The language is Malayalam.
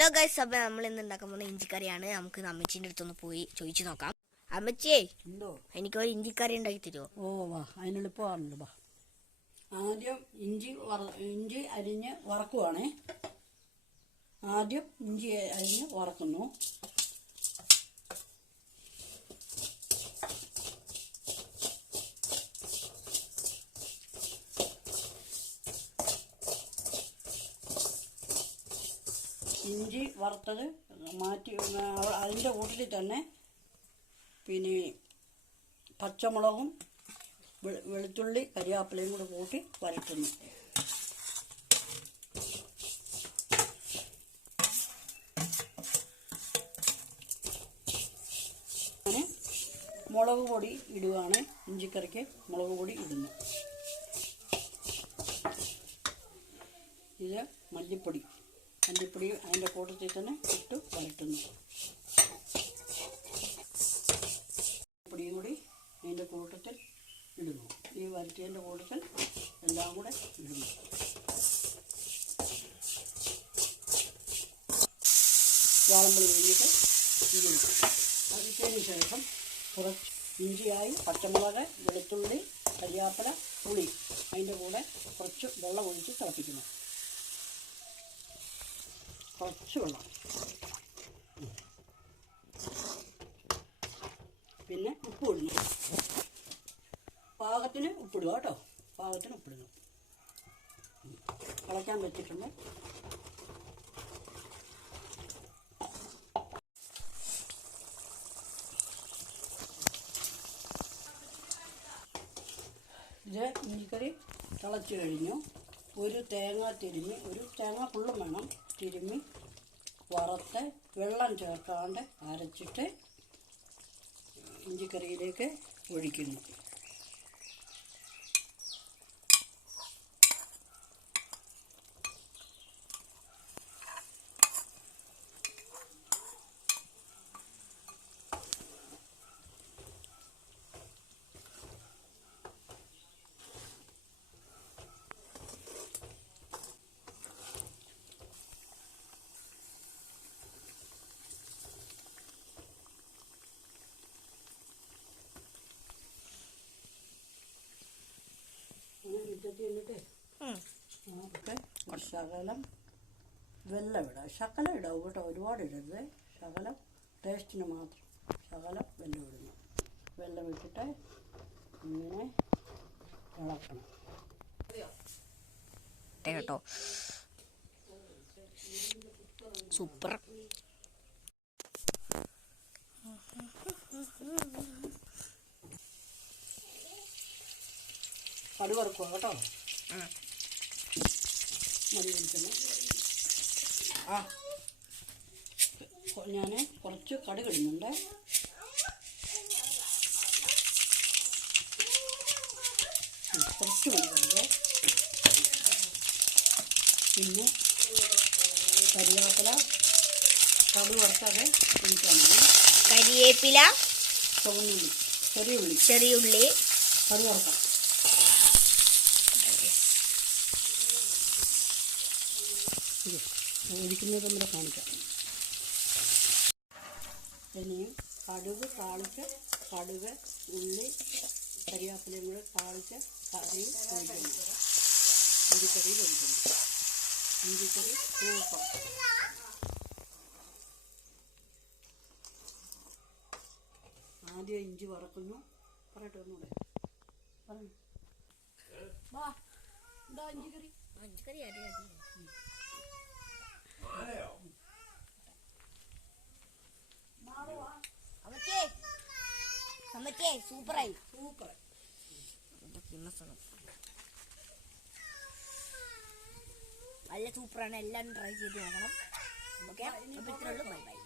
ഹലോ ഗൈസ്, അപ്പോൾ നമ്മൾ ഇന്ന് ഉണ്ടാക്കാൻ പോകുന്ന ഇഞ്ചിക്കറിയാണ്. നമുക്ക് അമ്മച്ചീൻ്റെ അടുത്തൊന്ന് പോയി ചോദിച്ചു നോക്കാം. അമ്മച്ചിയെ, എനിക്കൊരു ഇഞ്ചിക്കറി ഉണ്ടാക്കി തരുമോ? വാ, അതിനെളുപ്പമാണല്ലോ. വാ, ആദ്യം ഇഞ്ചി അരിഞ്ഞ് വറക്കുവാണേ. ആദ്യം ഇഞ്ചി അരിഞ്ഞ് വറക്കുന്നു. ഇഞ്ചി വറുത്തത് മാറ്റി അതിൻ്റെ കൂട്ടത്തിൽ തന്നെ പിന്നെ പച്ചമുളകും വെളുത്തുള്ളി കരിയാപ്പിലയും കൂടെ കൂട്ടി വരട്ടുന്നു. അങ്ങനെ മുളക് പൊടി ഇടുകയാണ്. ഇഞ്ചിക്കറിക്ക് മുളക് പൊടി ഇടുന്നു. ഇത് മല്ലിപ്പൊടി അതിൻ്റെ കൂട്ടത്തിൽ തന്നെ ഇട്ട് വരട്ടുന്നു. പൊടിയും കൂടി അതിൻ്റെ കൂട്ടത്തിൽ ഇടുന്നു. ഈ വരട്ടിയതിൻ്റെ കൂട്ടത്തിൽ എല്ലാം കൂടെ ഇടുന്നു. വാളമ്പളി കഴിഞ്ഞിട്ട് ഇടുന്നു. അതിന് ശേഷം കുറച്ച് ഇഞ്ചിയായി പച്ചമുളക് വെളുത്തുള്ളി കരിയാപ്പില പുളി അതിൻ്റെ കൂടെ കുറച്ച് വെള്ളം ഒഴിച്ച് തിളപ്പിക്കുന്നു. കുറച്ച് വെള്ളം, പിന്നെ ഉപ്പ് ഇടുന്നു. പാകത്തിന് ഉപ്പിടുക കേട്ടോ. പാകത്തിന് ഉപ്പിടുന്നു. തിളയ്ക്കാൻ വെച്ചിട്ടുണ്ട്. ഇത് ഇഞ്ചിക്കറി തിളച്ച് കഴിഞ്ഞു. ഒരു തേങ്ങ ഫുള്ളും വേണം തിരുമ്മി വറുത്ത് വെള്ളം ചേർക്കാണ്ട് അരച്ചിട്ട് ഇഞ്ചിക്കറിയിലേക്ക് ഒഴിക്കുന്നു. എന്നിട്ട് ശകലം വെള്ളം ഇടാം. ശകലം ഇടാവും കേട്ടോ, ഒരുപാട് ഇടരുത്. ശകലം ടേസ്റ്റിന് മാത്രം ശകലം വെള്ളം ഇടുന്നു. വെള്ളം ഇട്ടിട്ട് ഇങ്ങനെ ഇളക്കണം കേട്ടോ. സൂപ്പർ. കടുക് വറുക്കുക കേട്ടോ. മതി വിളിക്കുന്നു. ഞാൻ കുറച്ച് കടുക് ഇടുന്നുണ്ട്. കുറച്ച് മതിയുണ്ട്. പിന്നെ കരിവേപ്പില കടുക് വറുത്താതെ ഒഴിക്കാനാണ്. കരിവേപ്പില, ചുവന്നുള്ളി, ചെറിയുള്ളി കടുക് വറുക്കാം. ഒഴിക്കുന്നത് നമ്മൾ കാണിക്കാം. ഇനിയും കടുക് ഉള്ളി കരിയാപ്പിലയും കൂടെ താളിച്ച് കറിയിൽ ഒഴിക്കുന്നു. ഇഞ്ചിക്കറിയിൽ ഒഴിക്കുന്നു. ഇഞ്ചിക്കറി സൂപ്പർ. ആദ്യം ഇഞ്ചി വറക്കുന്നു. പറയട്ടെ ഒന്നുകൂടെ പറഞ്ഞു. വാ, എന്താ ഇഞ്ചിക്കറി സൂപ്പറായി. നല്ല സൂപ്പറാണ്. എല്ലാം ട്രൈ ചെയ്ത് നോക്കണം. ഓക്കെ, അപ്പോൾ ഇത്രയുള്ളൂ. Bye by.